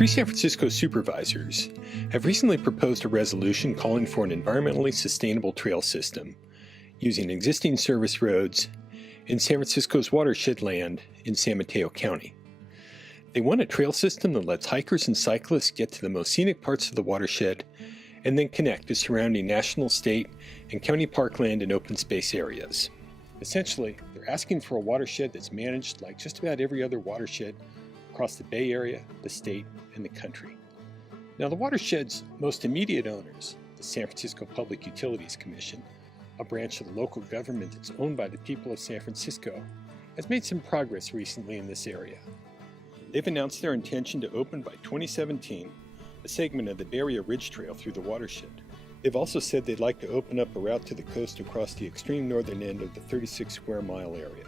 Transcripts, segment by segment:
Three San Francisco supervisors have recently proposed a resolution calling for an environmentally sustainable trail system using existing service roads in San Francisco's watershed land in San Mateo County. They want a trail system that lets hikers and cyclists get to the most scenic parts of the watershed and then connect to surrounding national, state, and county parkland and open space areas. Essentially, they're asking for a watershed that's managed like just about every other watershed across the Bay Area, the state, and the country. Now, the watershed's most immediate owners, the San Francisco Public Utilities Commission, a branch of the local government that's owned by the people of San Francisco, has made some progress recently in this area. They've announced their intention to open by 2017 a segment of the Bay Area Ridge Trail through the watershed. They've also said they'd like to open up a route to the coast across the extreme northern end of the 36 square mile area.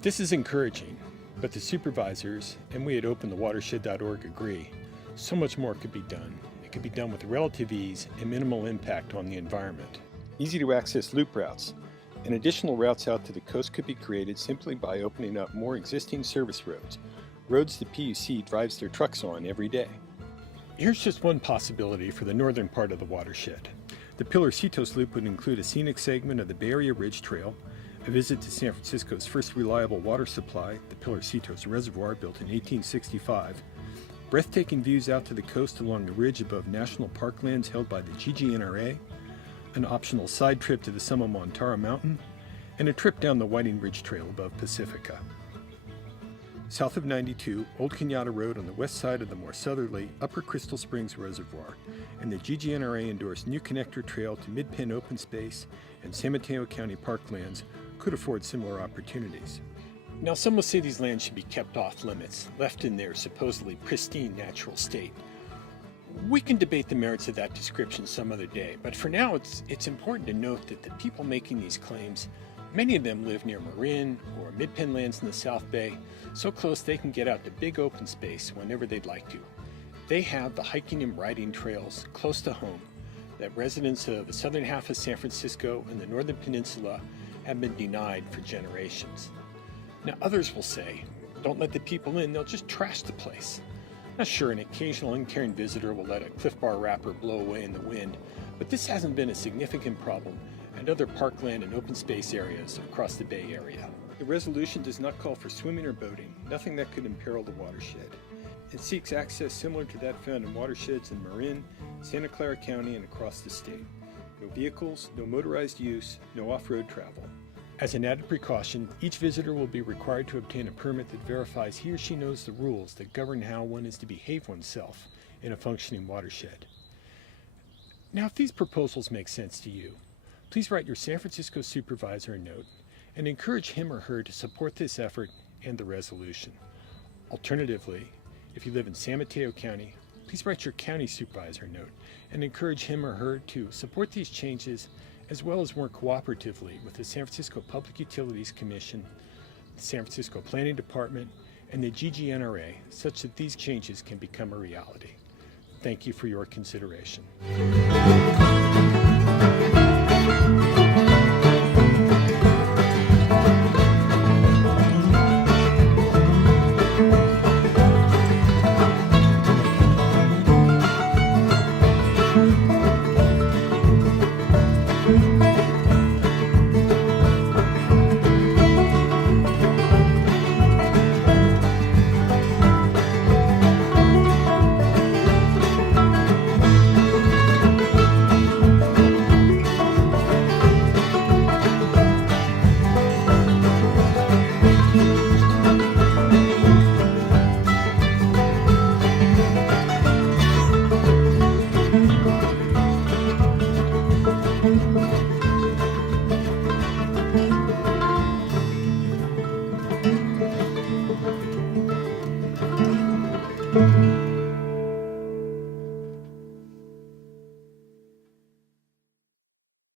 This is encouraging, but the supervisors and we at OpenTheWatershed.org agree so much more could be done. It could be done with relative ease and minimal impact on the environment. Easy to access loop routes and additional routes out to the coast could be created simply by opening up more existing service roads the PUC drives their trucks on every day. Here's just one possibility for the northern part of the watershed. The Pilarcitos Loop would include a scenic segment of the Bay Area Ridge Trail, a visit to San Francisco's first reliable water supply, the Pilarcitos Reservoir, built in 1865, breathtaking views out to the coast along the ridge above national parklands held by the GGNRA, an optional side trip to the SoMa Montara Mountain, and a trip down the Whiting Ridge Trail above Pacifica. South of 92, Old Kenyatta Road on the west side of the more southerly Upper Crystal Springs Reservoir, and the GGNRA endorsed new connector trail to Mid-Penn Open Space and San Mateo County parklands could afford similar opportunities. Now, some will say these lands should be kept off limits, left in their supposedly pristine natural state. We can debate the merits of that description some other day, but for now it's important to note that the people making these claims, many of them live near Marina or Mid-Penn lands in the South Bay, so close they can get out to big open space whenever they'd like to. They have the hiking and riding trails close to home that residents of the southern half of San Francisco and the northern peninsula have been denied for generations. Now, others will say, don't let the people in, they'll just trash the place. Now, sure, an occasional uncaring visitor will let a Cliff Bar wrapper blow away in the wind, but this hasn't been a significant problem and other parkland and open space areas across the Bay Area. The resolution does not call for swimming or boating, nothing that could imperil the watershed. It seeks access similar to that found in watersheds in Marin, Santa Clara County, and across the state. No vehicles, no motorized use, no off-road travel. As an added precaution, each visitor will be required to obtain a permit that verifies he or she knows the rules that govern how one is to behave oneself in a functioning watershed. Now, if these proposals make sense to you, please write your San Francisco supervisor a note and encourage him or her to support this effort and the resolution. Alternatively, if you live in San Mateo County, please write your county supervisor a note and encourage him or her to support these changes as well as work cooperatively with the San Francisco Public Utilities Commission, the San Francisco Planning Department, and the GGNRA such that these changes can become a reality. Thank you for your consideration.